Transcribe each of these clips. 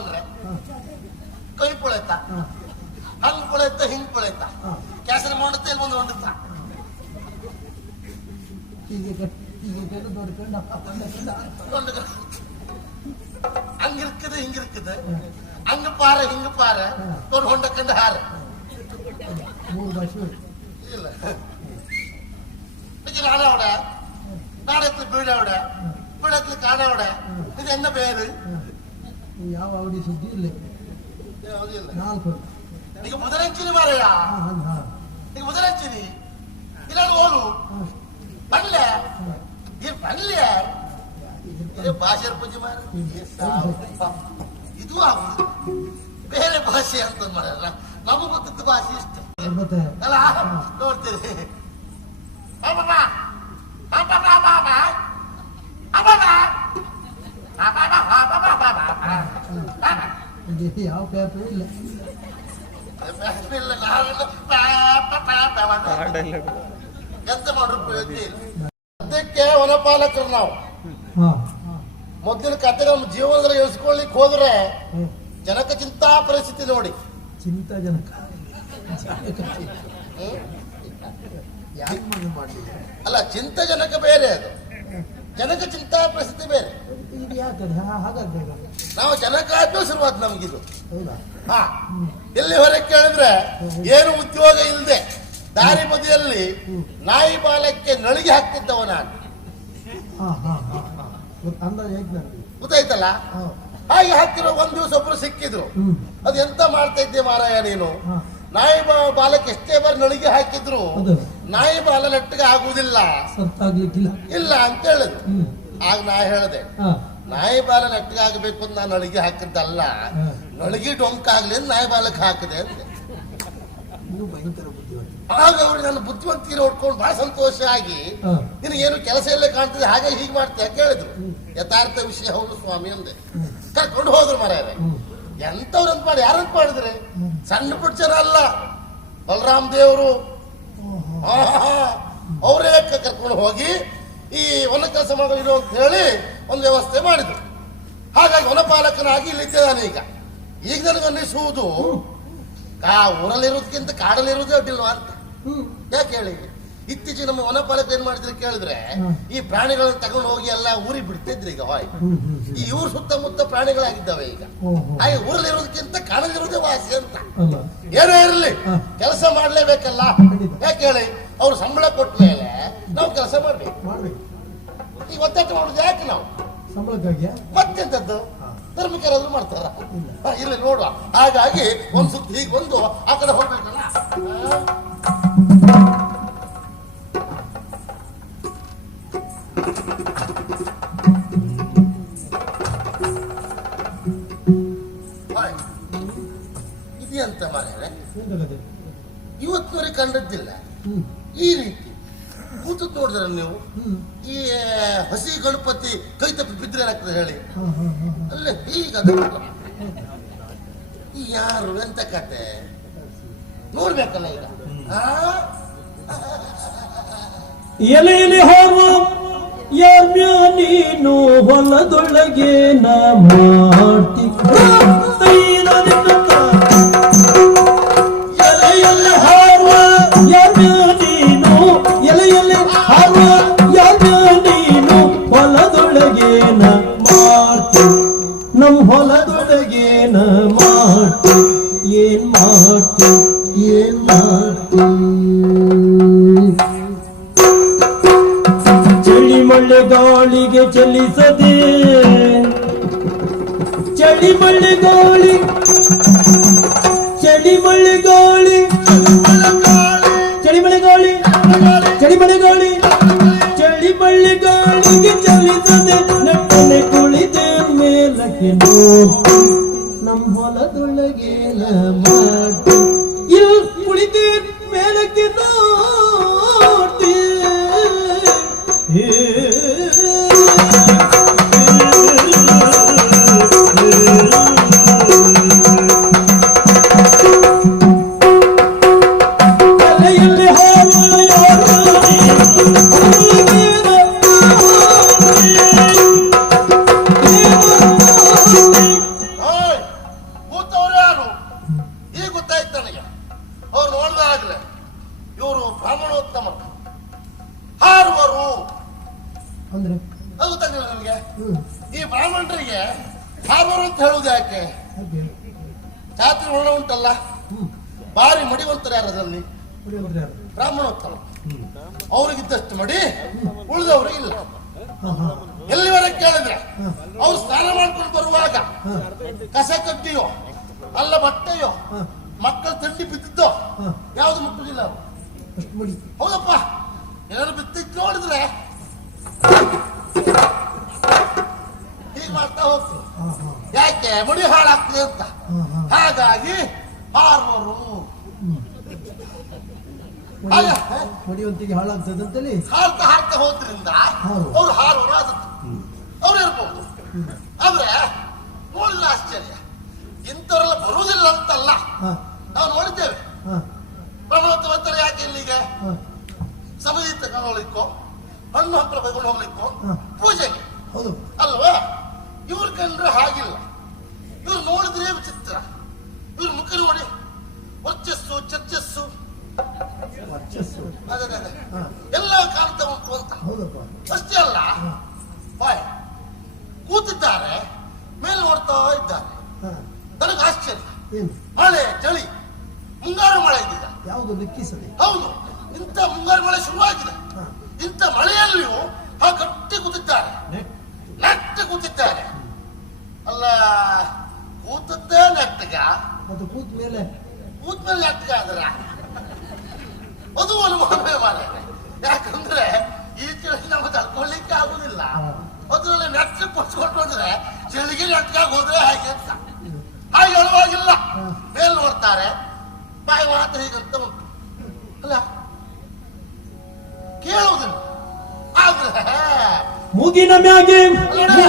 ಅಂದ್ರೆ ಕೈ ಪುಳೆತ ಹಾ, ಹಂಗ್ ಪುಳೆತ ಹಿಂಗ್ ಪುಳೆತ ಹಾ. ಕೆಸರು ಮಾಡುತ್ತೆ ಇಲ್ಲಿ ಒಂದು ಹೊಂಡುತ್ತ ಹೀಗೆ ಕಟ್- ಹೀಗೆ ಕೆಟ್ಟು ದೊಡ್ಕೊಂಡು ಹೊಂಡು ಹಂಗಿರುತ್ತದೆ ಹಿಂಗಿರುತ್ತದೆ ಹಂಗ ಪಾರ ಹಿಂಗ ಪಾರ ಒಂದು ಹೊಂಡಕ್ಕಂಡು ಹಾರ ಮೂರು ಭಾಷೆ ಉಂಟು. இல்ல ಯಾವ ಅವಧಿ ಸುದ್ದಿ? ಇಲ್ಲ. ನಾಲ್ಕು. ಈಗ ಮೊದಲಂಚಿನಿ ಮಾರಯ್ಯ? ಈಗ ಮೊದಲಂಚಿನಿ ಇಲ್ಲ ಹೋಗು. ಬಲ್ಲೆ ಈ ಬಲ್ಲೆ ಇದು ಭಾಷೆ ಪೂಜೆ ಮಾಡಿ. ಇದು ಬೇರೆ ಭಾಷೆ ಅಂತ ಮಾಡಲ್ಲ ನಮ್ಮ ಗೊತ್ತಿದ್ದ ಭಾಷೆ ಇಷ್ಟ. ಅಲ್ಲ ನೋಡ್ತೀರಿ ಇದು ಯಾವ ಇಲ್ಲ ಇಲ್ಲ, ಪ್ಯಾಪ, ಮಾಡೋದು. ಎಂತ ಮಾಡ್ರು ಇಲ್ಲ. ಸದ್ಯಕ್ಕೆ ವನಪಾಲಕರು ನಾವು. ಹಾ. ಮೊದಲಿನ ಕತೆ ನಮ್ಮ ಜೀವನದಲ್ಲಿ ಇಳಿಸ್ಕೊಳ್ಳಿಕ್ ಹೋದ್ರೆ ಜನಕ ಚಿಂತಾ ಪರಿಸ್ಥಿತಿ ನೋಡಿ. ಚಿಂತಾ ಜನಕ. ಅಲ್ಲ ಚಿಂತಾ ಜನಕ ಚಿಂತಾಜನಕ ಬೇರೆ ಅದು. ಜನಕ ಚಿಂತಾ ಪರಿಸ್ಥಿತಿ ಬೇರೆ. ಇದು ಹಾಗಾಗ್ಬೇಕು ನಾವು ಜನಕ ಆದ್ಮೇಲೆ ಶುರುವಾತ್ ನಮ್ಗಿದು. ಹಾ. ಎಲ್ಲಿ ಹೊರಗೆ ಕೇಳಿದ್ರೆ ಏನು ಉದ್ಯೋಗ ಇಲ್ಲದೆ ದಾರಿ ಬದಿಯಲ್ಲಿ ನಾಯಿ ಬಾಲಕ್ಕೆ ನಳಿಗೆ ಹಾಕ್ತಿದ್ದವ ನಾನು. ಗೊತ್ತಾಯ್ತಲ್ಲ? ಹಾಗೆ ಹಾಕಿರೋ ಒಂದ್ ದಿವಸ ಒಬ್ರು ಸಿಕ್ಕಿದ್ರು. ಅದು ಎಂತ ಮಾಡ್ತಾ ಇದ್ದೆ ಮಾರಾಯ ನೀನು? ನಾಯಿ ಬಾ- ಬಾಲಕ್ಕೆ ಎಷ್ಟೇ ಬಾರಿ ನಳಿಗೆ ಹಾಕಿದ್ರು ನಾಯಿ ಬಾಲ ನೆಟ್ಟಿಗೆ ಆಗುದಿಲ್ಲ. ಇಲ್ಲ ಅಂತ ಹೇಳಿದ್ರು ಆಗ ನಾ ಹೇಳಿದೆ ನಾಯಿ ಬಾಲ ನೆಟ್ಟಿಗೆ ಆಗಬೇಕು ಅಂತ ನಾನು ನಳಿಗೆ ಹಾಕಿದ್ದಲ್ಲ. ನಳಗಿ ಡೊಂಕ ಆಗ್ಲಿ ಅಂತ ನಾಯಿ ಬಾಲಕ್ಕೆ ಹಾಕಿದೆ ಅಂತೆ. ಆಗ ಅವ್ರು ನನ್ನ ಬುದ್ಧಿವಂತಿಕೆ ನೋಡ್ಕೊಂಡು ಬಹಳ ಸಂತೋಷ ಆಗಿ ನಿನಗೇನು ಕೆಲಸ ಎಲ್ಲ ಕಾಣ್ತಿದೆ ಹಾಗೆ ಹೀಗೆ ಮಾಡ್ತೀಯ ಕೇಳಿದ್ರು. ಯಥಾರ್ಥ ವಿಷಯ ಹೌದು ಸ್ವಾಮಿ ಅಂದೆ. ಕರ್ಕೊಂಡು ಹೋದ್ರು ಮರ್ಯಾರೆ. ಎಂತವ್ರು ಅಂತ ಮಾಡಿ ಯಾರಂತ ಮಾಡಿದ್ರೆ. ಸಣ್ಣ ಪುಟ್ಟ ಜನ ಅಲ್ಲ ಬಲರಾಮ್ ದೇವರು. ಅವರೇ ಕರ್ಕೊಂಡು ಹೋಗಿ ಈ ಒಲ ಕೆಲಸ ಮಾಡೋದು ಅಂತ ಹೇಳಿ ಒಂದು ವ್ಯವಸ್ಥೆ ಮಾಡಿದ್ರು. ಹಾಗಾಗಿ ವನಪಾಲಕನಾಗಿ ಇಲ್ಲಿದ್ದಾನೆ ಈಗ. ಈಗ ನನಗೆ ಅನ್ನಿಸುವುದು ಆ ಊರಲ್ಲಿರೋದಕ್ಕಿಂತ ಕಾಡಲ್ಲಿರೋದೇ ಅಡ್ಡಿಲ್ವ ಅಂತ. ಯಾಕೆ ಹೇಳಿ? ಇತ್ತೀಚೆಗೆ ನಮ್ಮ ವನಪಾಲಕ ಏನ್ ಮಾಡಿದ್ರೆ ಕೇಳಿದ್ರೆ ಈ ಪ್ರಾಣಿಗಳನ್ನ ತಗೊಂಡು ಹೋಗಿ ಎಲ್ಲ ಊರಿಗೆ ಬಿಡ್ತಿದ್ರು ಈಗ ಹಾಯ್. ಈ ಊರ್ ಸುತ್ತಮುತ್ತ ಪ್ರಾಣಿಗಳಾಗಿದ್ದಾವೆ ಈಗ. ಹಾಗೆ ಊರಲ್ಲಿರೋದಕ್ಕಿಂತ ಕಾಡಲ್ಲಿರೋದೇ ವಾಸಿ ಅಂತ. ಏನೇ ಇರಲಿ. ಕೆಲಸ ಮಾಡ್ಲೇಬೇಕಲ್ಲ. ಯಾಕೆ ಹೇಳಿ? ಅವ್ರು ಸಂಬಳ ಕೊಟ್ಟ ಮೇಲೆ ನಾವು ಕೆಲಸ ಮಾಡ್ಬೇಕು. ಮಾಡ್ಬೇಕು. ಈಗ ಒತ್ತಾಟ ಮಾಡುದು ಯಾಕೆ ನಾವು? ಸಂಬಳಕ್ಕಾಗಿ ಮತ್ತೆಂತದ್ದು ಹಾ. ಧರ್ಮಿಕರಾದ್ರು ಮಾಡ್ತಾರ? ಇಲ್ಲ. ನೋಡುವ. ಹಾಗಾಗಿ ಒಂದ್ ಸುತ್ತ ಹೀಗೆ ಬಂದು ಆ ಕಡೆ ಹೋಗ್ಬೇಕಲ್ಲ? ಇದೆಯಂತ ಮಾರ್ರೆ? ಇವತ್ತಿನವರೆಗೆ ಕಂಡದ್ದಿಲ್ಲ. ಈ ರೀತಿ ಕೂತದ್ ನೋಡಿದ್ರೆ ನೀವು? ಈ ಹಸಿ ಗಣಪತಿ ಕೈ ತಪ್ಪಿ ಬಿದ್ರೆ ಏನಾಗ್ತದೆ ಹೇಳಿ. ಅಲ್ಲ ಈಗ ಯಾರು ಎಂತ ಕತೆ? ನೋಡ್ಬೇಕಲ್ಲ ಈಗ. ಎಲೆಯಲ್ಲಿ ಎಲೆ ಎಲೆ ಹಾವು ಯಾಮ್ಯ ನೀನು ಹೊಲದೊಳಗೆ ನಾ ಮಾಡ್ತಿ ಈ ಬ್ರಾಹ್ಮಣರಿಗೆ ಹಾರ್ವರು ಅಂತ ಹೇಳುದು ಯಾಕೆ? ಜಾತ್ರೆ ಜಾತಿ ವರ್ಣ ಉಂಟಲ್ಲ ಬಾರಿ ಭಾರಿ ಮಡಿವಂತರು ಯಾರು ಅದರಲ್ಲಿ? ಯಾರು? ಅವ್ರಿಗಿದ್ದಷ್ಟು ಮಡಿ ಉಳಿದವ್ರಿಗೆ ಇಲ್ಲ. ಎಲ್ಲಿವರೆಗೆ ಕೇಳಿದ್ರೆ. ಅವ್ರು ಸ್ನಾನ ಮಾಡ್ಕೊಂಡು ಬರುವಾಗ ಕಸ ಕಡ್ಡಿಯೋ ಅಲ್ಲ ಬಟ್ಟೆಯೋ ಮಕ್ಕಳು ತಂಡಿ ಬಿದ್ದಿದ್ದೋ ಯಾವ್ದು ಮಡಿ. ಹೌದಪ್ಪ. ಏನಾದ್ರು ಬಿತ್ತಿದ್ದು ನೋಡಿದ್ರೆ ಹೀಗೆ ಮಾಡ್ತಾ ಹೋಗ್ತೀನಿ ಹಾ ಹಾ ಯಾಕೆ? ಮುಡಿ ಹಾಳಾಗ್ತದೆ ಅಂತ. ಹಾಗಾಗಿ ಹಾಗೆ ಮಡಿವಂತಿಗೆ ಹಾಳಾಗ್ತದೆ ಅಂತೇಳಿ. ಹಾರ್ತಾ ಹಾರ್ತಾ ಹೋದ್ರಿಂದ. ಅವ್ರು ಹಾರುವರು ಆದದ್ದು. ಅವ್ರು ಇರ್ಬೋದು. ಆದ್ರೆ ನೋಡಿಲ್ಲ ಆಶ್ಚರ್ಯ. ಇಂಥವರೆಲ್ಲ ಬರುವುದಿಲ್ಲ ಅಂತಲ್ಲ. ನಾವು ನೋಡಿದ್ದೇವೆ. ಬ್ರಹ್ಮೋತ್ಸವ ಯಾಕೆ ಇಲ್ಲಿಗೆ? ಸಮಯ ಸಮಿತಿ ಹಣ್ಣು ತಗೊಂಡು ಹೋಗ್ಲಿಕ್ಕೋ ಪೂಜೆಗೆ. ಹೌದು. ಅಲ್ವಾ? ಇವ್ರ ಕಂಡ್ರೆ ಹಾಗಿಲ್ಲ. ಇವ್ರು ನೋಡಿದ್ರೆ ವಿಚಿತ್ರ. ಇವ್ರ ಮುಖ ನೋಡಿ ವರ್ಚಸ್ಸು ಚರ್ಚಸ್ಸು. ಎಲ್ಲ ಕಾಣ್ತಾ ಉಂಟು ಅಂತ. ಅಷ್ಟೇ ಅಲ್ಲ ಬಾಯ್ ಕೂತಿದ್ದಾರೆ ಮೇಲೆ ನೋಡ್ತಾ ಇದ್ದಾರೆ. ನನಗೆ ಆಶ್ಚರ್ಯ. ಮಳೆ ಚಳಿ. ಮುಂಗಾರು ಮಳೆ ಇದ್ದಿದೆ ಯಾವುದು ಲೆಕ್ಕಿಸದೆ ಹೌದು. ಇಂಥ ಮುಂಗಾರು ಮಳೆ ಶುರುವಾಗಿದೆ. ಇಂಥ ಮಳೆಯಲ್ಲಿಯೂ ಆ ಗಟ್ಟಿ ಕೂತಿದ್ದಾರೆ. ನೆಟ್ಟಿ ಕೂತಿದ್ದಾರೆ. ಅಲ್ಲ ಕೂತದ್ದೇ ನೆಟ್ಟಗ? ಅದು ಕೂತ ಮೇಲೆ. ಕೂತ್ ಮೇಲೆ ನೆಟ್ಟಗ ಅದರ ಅದು ಅನುಭವವೇ ಮಾರೆ ಯಾಕಂದ್ರೆ ಈ ಚಳಿ ನಮ್ಗೆ ತಡ್ಕೊಳ್ಳಿಕ್ಕೆ ಆಗುದಿಲ್ಲ. ಅದರಲ್ಲಿ ನೆಟ್ಟು ಪಡ್ಸ್ಕೊಂಡು ಹೋದ್ರೆ ಚಳಿಗೆ ನೆಟ್ಟಗ ಹೋದ್ರೆ ಹಾಗೆ ಅಂತ. ಹಾಗೆ ಹೇಳುವಾಗಿಲ್ಲ ಮೇಲ್ ನೋಡ್ತಾರೆ ಬಾಯಿ ಮಾತ್ರ ಹೀಗಂತ ಉಂಟು. ಅಲ್ಲ ಕೇಳುವುದಿಲ್ಲ ಆದ್ರೆ ಮುಗಿನ ಮ್ಯಾಗೆ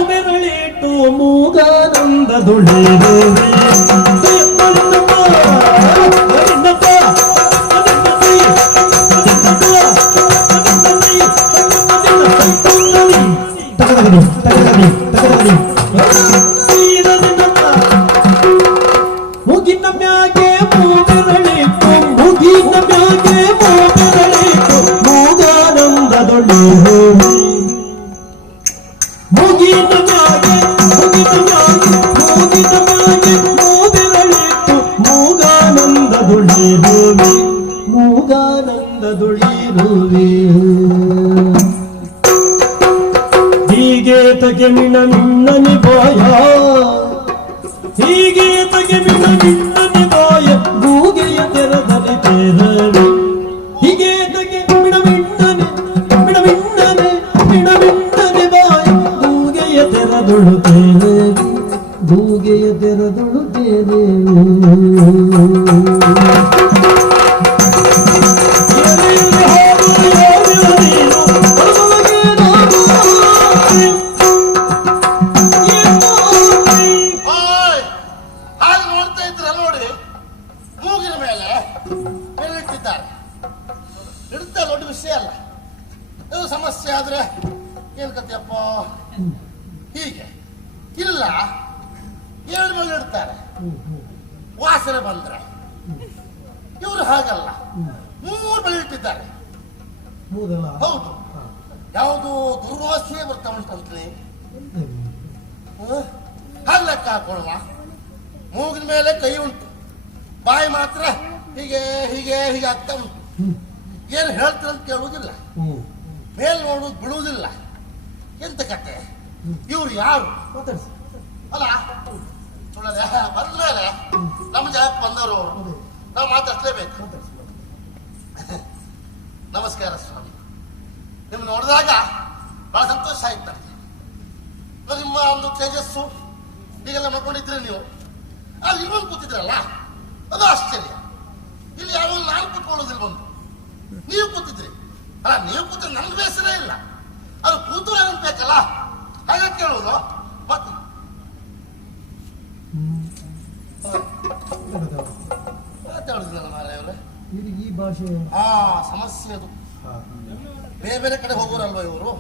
ಬೆರಳಿಟ್ಟು ಮೂಗಾನಂದದುಳಿರುವೆ ಮುಗಿನ ಹೀಗೆ ನಿನ್ನ ಮಿಣ ಮಿಣ್ಣನಿ ಬಾಯ. ಹೀಗೆ ತಗೆ ಮಿಣ ಮಿಣ್ಣನಿ ಬಾಯ. ಗೂಗೆಯ ತೆರದಲ್ಲಿ ತೆರಳಿ ಇಲ್ಲ. ಎರಡು ಮಗಳು ಇಡ್ತಾರೆ. ವಾಸನೆ ಬಂದ್ರೆ. ಇವರು ಹಾಗಲ್ಲ. ಮೂರು ಮಗಳು ಇಟ್ಟಿದ್ದಾರೆ. ಹೌದು. ಯಾವುದು ದುರ್ವಾಸನೆ ಬರ್ತಾ ಉಂಟಂತಲೇ ಹಾಗೆ ಲೆಕ್ಕ ಹಾಕೊಳ್ಳುವ. ಮೂಗಿನ ಮೇಲೆ ಕೈ ಉಂಟು. ಬಾಯಿ ಮಾತ್ರ ಹೀಗೆ ಹೀಗೆ ಹೀಗೆ ಆಗ್ತಾ ಉಂಟು. ಏನು ಹೇಳ್ತಾರೆ ಅಂತ ಕೇಳುವುದಿಲ್ಲ. ಮೇಲ್ ನೋಡುದು ಬಿಡುವುದಿಲ್ಲ. ಎಂತ ಕತೆ? ಇವ್ರು ಯಾರು? ಅಲ್ಲ ಸುಳ್ಳದೆ ಬಂದ್ಮೇಲೆ ನಮ್ಮ ಜಾಗಕ್ಕೆ ಬಂದವರು ಅವರು ನಾವು ಮಾತಾಡ್ಲೇಬೇಕು ನಮಸ್ಕಾರ ಸ್ವಾಮಿ. ನಿಮ್ ನೋಡಿದಾಗ ಬಹಳ ಸಂತೋಷ ಆಯ್ತು ನನಗೆ ನಿಮ್ಮ ಒಂದು ತೇಜಸ್ಸು, ಹೀಗೆಲ್ಲ ಮಾಡ್ಕೊಂಡಿದ್ರಿ ನೀವು ಆದ್ರೆ ಇಲ್ಲೊಂದು ಕೂತಿದ್ರಲ್ಲ, ಅದು ಆಶ್ಚರ್ಯ. ಇಲ್ಲಿ ಯಾವಾಗ ನಾನು ಕೂತ್ಕೊಳ್ಳೋದಿಲ್ಲ ಬಂದು. ನೀವು ಕೂತಿದ್ರಿ. ಅಲ್ಲ, ನೀವು ಕೂತ್ರೆ ನಮ್ಗೆ ಬೇಸರ ಇಲ್ಲ. ಅದು ಕೂತು ಬೇಕಲ್ಲ? ಹಾಗೆ ಕೇಳುವುದು ಮತ್ತೆ ಮಾತಾಡುದಿಲ್ಲ ಮಾರಾಯವ್ರೆ ಇದು ಈ ಭಾಷೆ ಆ ಸಮಸ್ಯೆ ಅದು. ಬೇರೆ ಬೇರೆ ಕಡೆ ಹೋಗೋರಲ್ವ ಇವರು?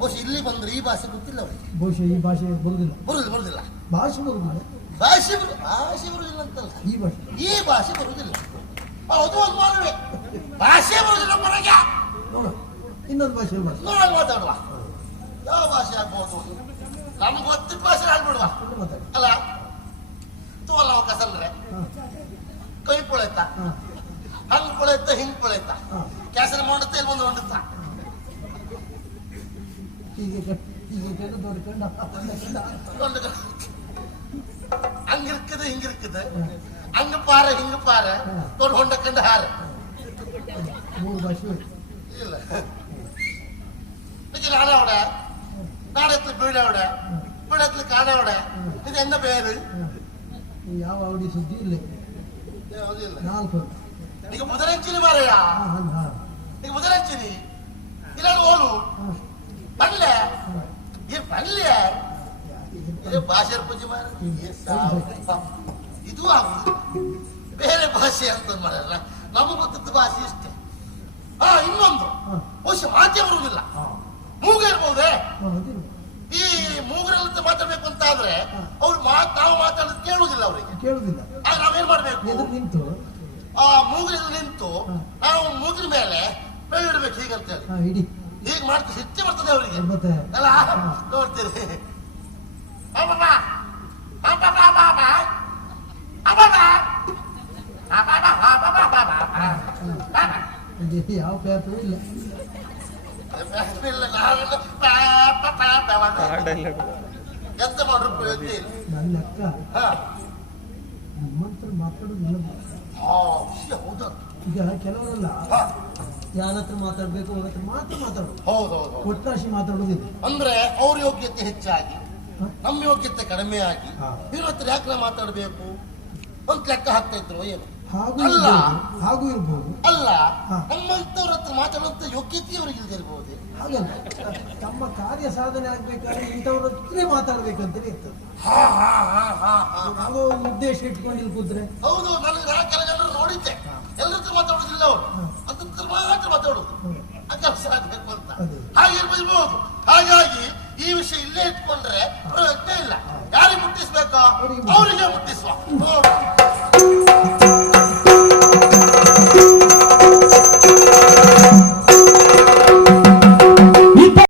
ಬಹುಶಃ ಇಲ್ಲಿ ಬಂದ್ರೆ ಈ ಭಾಷೆ ಗೊತ್ತಿಲ್ಲ ಅವರಿಗೆ. ಬಹುಶಃ ಈ ಭಾಷೆ ಬರುದಿಲ್ಲ. ಬರುದಿಲ್ಲ ಬರುದಿಲ್ಲ. ಭಾಷೆ ಬರುದಿಲ್ಲ. ಭಾಷೆ ಬರು ಭಾಷೆ ಬರುದಿಲ್ಲ ಅಂತಲ್ಲ. ಈ ಭಾಷೆ. ಈ ಭಾಷೆ ಬರುದಿಲ್ಲ. ಅದು ಒಂದು ಮಾನವೇ ಭಾಷೆ ಬರುದಿಲ್ಲ ಮನೆಗೆ ನೋಡ ಇನ್ನೊಂದು ಭಾಷೆ ಭಾಷೆ ನೋಡಿ ಮಾತಾಡುವ. ಯಾವ ಭಾಷೆ ಆಗ್ಬೋದು? ನಮ್ಗೆ ಗೊತ್ತಿದ್ದ ಭಾಷೆ ಆಗ್ಬಿಡುವ. ಅಲ್ಲ ತೋಲವ ಕಸಲ್ರೆ ಕೈ ಕೊಳೆತ ಹಂಗ್ ಕೊಳೆತ ಹಿಂಗ್ ಕೊಳೆತ ಕ್ಯಾಸರಿ ಮಾಡುತ್ತ ಇಲ್ಲಿ ಬಂದು ಹೊಂಡುತ್ತ அங்க இருக்குது இங்க இருக்குது அங்க பாரு இங்க பாரு ஒரு ஹொண்ட கண்டு ஹாரு இல்ல இன்னைக்கு நாடாவோட நாடகத்துல பீடாவோட பீடத்துல காடாவோட இது என்ன பேரு ಯಾವ ಅವಧಿ ಸುದ್ದಿ ಇಲ್ಲ. ನಾಲ್ಕು. నీకు ముదరొచ్చింది ಈಗ నీకు ముదరొచ్చింది ఇలా ఓలు పనిలే ఈ పనిలే ಭಾಷೆ ಪೂಜೆ ಮಾಡಿ. ಇದು ಆಗುದು ಬೇರೆ ಭಾಷೆ ಅಂತ ಮಾಡಲ್ಲ ನಮಗೆ ಗೊತ್ತಿದ್ದ ಭಾಷೆ ಇಷ್ಟೇ. ಹಾ ಇನ್ನೊಂದು. ಬಹುಶಃ ಮಾಧ್ಯಮ ಬರುವುದಿಲ್ಲ ಮೂಗ ಇರ್ಬಹುದೇ ಕೇಳುವುದಿಲ್ಲ ಅವರಿಗೆ. ಕೇಳುದಿಲ್ಲ ಆಗ ನಾವೇನ್ ಮಾಡ್ಬೇಕು? ಎದುರು ನಿಂತು. ಆ ಮೂಗಿನ ನಿಂತು ನಾವು ಮೂಗಿನ ಮೇಲೆ ಬೆಳೆ ಇಡ್ಬೇಕು ಹೀಗಂತ ಹೇಳಿ. ಹಾ ಇಡಿ. ಹೀಗೆ ಮಾಡ್ತಾ ಸಿಟ್ಟೆ ಬರ್ತದೆ ಅವರಿಗೆ. ಮತ್ತೆ? ಅಲ್ಲ ನೋಡ್ತೀರಿ. ಅಬ್ಬಬ್ಬ! ಅಬ್ಬಬ್ಬ, ಅಬ್ಬಬ್ಬ! ಅಬ್ಬಬ್ಬ! ಅಬ್ಬಬ್ಬ, ಅಬ್ಬಬ್ಬ, ಅಬ್ಬಬ್ಬ! ಅಬ್ಬಬ್ಬ! ಇದು ಯಾವ ಪ್ಯಾಪು ಇಲ್ಲ. ಇಲ್ಲ, ನಾವೆಲ್ಲ. ಪಾಪ, ಪಾಪ ಅಂತ. ಎಂತ ಮಾಡ್ರು ಪ್ರಯತ್ನ ನನ್ನ ಲೆಕ್ಕ ಹಾ. ನಮ್ಮಂತ್ರ ಮಾತಾಡೋದಿಲ್ಲ ವಿಷಯ ಹೌದಾ ಈಗ ಕೆಲವರೆಲ್ಲ. ಯಾರ ಹತ್ರ ಮಾತಾಡ್ಬೇಕು ಅವ್ರ ಹತ್ರ ಮಾತ್ರ ಮಾತಾಡೋದು ಹೌದು. ಒಟ್ರಾಶಿ ಮಾತಾಡೋದಿಲ್ಲ ಅಂದ್ರೆ ಅವ್ರ ಯೋಗ್ಯತೆ ಹೆಚ್ಚಾಗಿ ನಮ್ಮ ಯೋಗ್ಯತೆ ಕಡಿಮೆ ಆಗಿ. ಇವ್ರ ಹತ್ರ ಯಾಕೆ ಮಾತಾಡ್ಬೇಕು ಅಂತ ಲೆಕ್ಕ ಹಾಕ್ತಾ ಇದ್ರು ಏನು ಹಾಗೂ ಅಲ್ಲ. ಹಾಗೂ ಇರ್ಬೋದು ಅಲ್ಲ. ನಮ್ಮಂತವ್ರ ಹತ್ರ ಮಾತಾಡುವಂತ ಯೋಗ್ಯತೆ ಅವ್ರಿಗೆ ಇಲ್ದಿರ್ಬೋದು ಹಾಗಲ್ಲ ತಮ್ಮ ಕಾರ್ಯ ಸಾಧನೆ ಆಗ್ಬೇಕಾದ್ರೆ ಇಂಥವ್ರ ಹತ್ರ ಮಾತಾಡ್ಬೇಕಂತಲೇ ಇರ್ತದೆ. ಹಾ ಹಾ ಹಾ ಹಾ ಹಾ ಯಾವುದೋ ಒಂದು ಉದ್ದೇಶ ಇಟ್ಕೊಂಡು ಇಲ್ಲಿ ಕೂತ್ರೆ. ಹೌದು ನನಗೆ ನಾ ಕೆಲ ಜನರು ನೋಡಿದ್ದೆ. ಎಲ್ಲರತ್ರ ಮಾತಾಡೋದಿಲ್ಲ ಅವರು. ಅದ್ರ ಮಾತ್ರ ಮಾತಾಡೋದು. ಹ್ಮ್. ಕೆಲಸ ಆಗ್ಬೇಕು ಅಂತ. ಅದೇ. ಹಾಗೆ ಹಾಗಾಗಿ ಈ ವಿಷಯ ಇಲ್ಲೇ ಇಟ್ಕೊಂಡ್ರೆ ಪ್ರಯೋಜನ ಇಲ್ಲ. ಯಾರಿಗೆ ಮುಟ್ಟಿಸ್ಬೇಕು? ಅವ್ರಿಗೆ ಮುಟ್ಟಿಸುವ